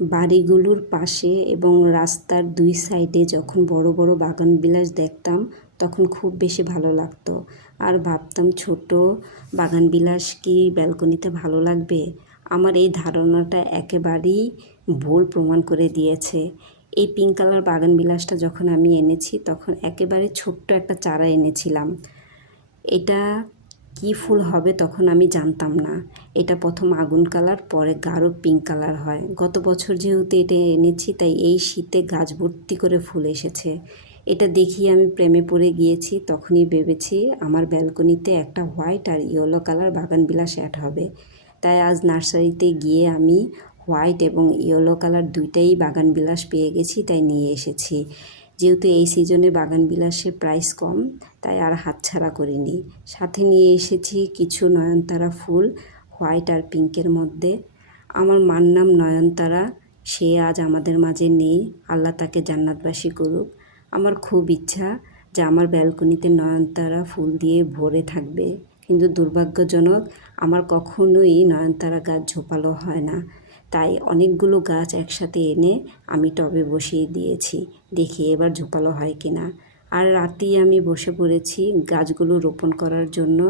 বাড়িগুলোর পাশে এবং রাস্তার দুই সাইডে যখন বড় বড় বাগানবিলাস দেখতাম তখন খুব বেশি ভালো লাগতো। আর ভাবতাম ছোট বাগানবিলাস কি ব্যালকনিতে ভালো লাগবে। আমার এই ধারণাটা একেবারেই ভুল প্রমাণ করে দিয়েছে। এই পিঙ্ক কালার বাগানবিলাসটা যখন আমি এনেছি তখন একেবারে ছোট্ট একটা চারা এনেছিলাম। এটা কি ফুল হবে তখন আমি জানতাম না। এটা প্রথম আগুন কালার, পরে গাঢ় পিঙ্ক কালার হয়। গত বছর যেহেতু এটা এনেছি তাই এই শীতে গাছ ভর্তি করে ফুল এসেছে। এটা দেখিয়ে আমি প্রেমে পড়ে গিয়েছি। তখনই ভেবেছি আমার ব্যালকনিতে একটা হোয়াইট আর ইয়েলো কালার বাগানবিলাস অ্যাড হবে। তাই আজ নার্সারিতে গিয়ে আমি হোয়াইট এবং ইয়েলো কালার দুইটাই বাগানবিলাস পেয়ে গেছি, তাই নিয়ে এসেছি। যেহেতু এই সিজনে বাগানবিলাসের প্রাইস কম তাই আর হাতছাড়া করিনি। সাথে নিয়ে এসেছি কিছু নয়নতারা ফুল হোয়াইট আর পিঙ্কের মধ্যে। আমার মার নাম নয়নতারা, সে আজ আমাদের মাঝে নেই, আল্লাহ তাকে জান্নাতবাসী করুক। আমার খুব ইচ্ছা যে আমার ব্যালকনিতে নয়নতারা ফুল দিয়ে ভরে থাকবে, কিন্তু দুর্ভাগ্যজনক আমার কখনোই নয়নতারা গাছ ঝোপালো হয় না। তাই অনেকগুলো গাছ একসাথে এনে আমি টবে বসিয়ে দিয়েছি, দেখি এবার ঝোপালো হয় কিনা। আর রাতেই আমি বসে পড়েছি গাছগুলো রোপণ করার জন্য,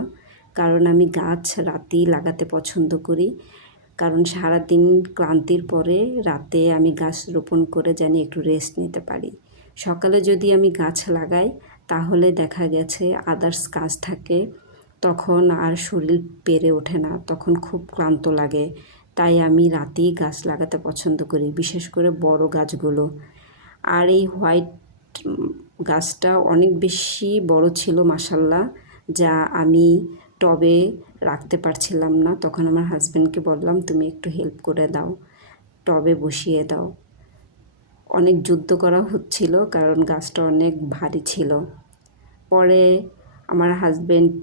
কারণ আমি গাছ রাতেই লাগাতে পছন্দ করি। কারণ সারাদিন ক্লান্তির পরে রাতে আমি গাছ রোপণ করে জানি একটু রেস্ট নিতে পারি। সকালে যদি আমি গাছ লাগাই তাহলে দেখা গেছে আদার্স কাজ থাকে, তখন আর শরীর পেরে ওঠে না, তখন খুব ক্লান্ত লাগে। তাই আমি রাতেই গাছ লাগাতে পছন্দ করি, বিশেষ করে বড় গাছগুলো। আর এই হোয়াইট গাছটা অনেক বেশি বড় ছিল মাশাল্লাহ, যা আমি টবে রাখতে পারছিলাম না। তখন আমার হাজব্যান্ডকে বললাম তুমি একটু হেল্প করে দাও, টবে বসিয়ে দাও। অনেক যুদ্ধ করা হচ্ছিল কারণ গাছটা অনেক ভারী ছিল। পরে আমার হাজব্যান্ড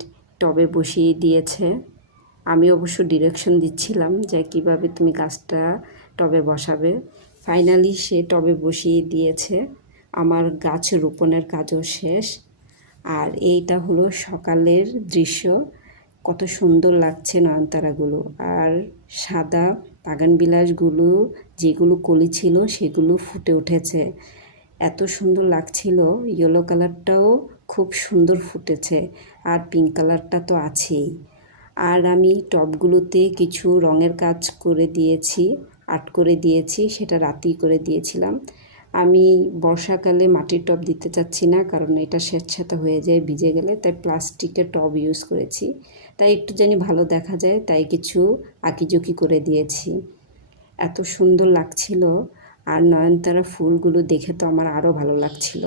টবে বসিয়ে দিয়েছে। আমি অবশ্য ডিরেকশন দিচ্ছিলাম যে কিভাবে তুমি গাছটা টবে বসাবে। ফাইনালি সে টবে বসিয়ে দিয়েছে। আমার গাছ রোপণের কাজও শেষ। আর এইটা হলো সকালের দৃশ্য। কত সুন্দর লাগছে নয়নতারাগুলো। আর সাদা বাগানবিলাসগুলো যেগুলো কলি ছিল সেগুলো ফুটে উঠেছে, এত সুন্দর লাগছিল। ইয়েলো কালারটাও খুব সুন্দর ফুটেছে, আর পিঙ্ক কালারটা তো আছেই। আর আমি টবগুলোতে কিছু রঙের কাজ করে দিয়েছি, আর্ট করে দিয়েছি, সেটা রাতেই করে দিয়েছিলাম। আমি বর্ষাকালে মাটির টব দিতে চাচ্ছি না, কারণ এটা স্যাঁতস্যাঁতে হয়ে যায় ভিজে গেলে, তাই প্লাস্টিকের টব ইউজ করেছি। তাই একটু জানি ভালো দেখা যায়, তাই কিছু আঁকিঝুঁকি করে দিয়েছি। এত সুন্দর লাগছিল। আর নয়নতারা ফুলগুলো দেখে তো আমার আরও ভালো লাগছিল।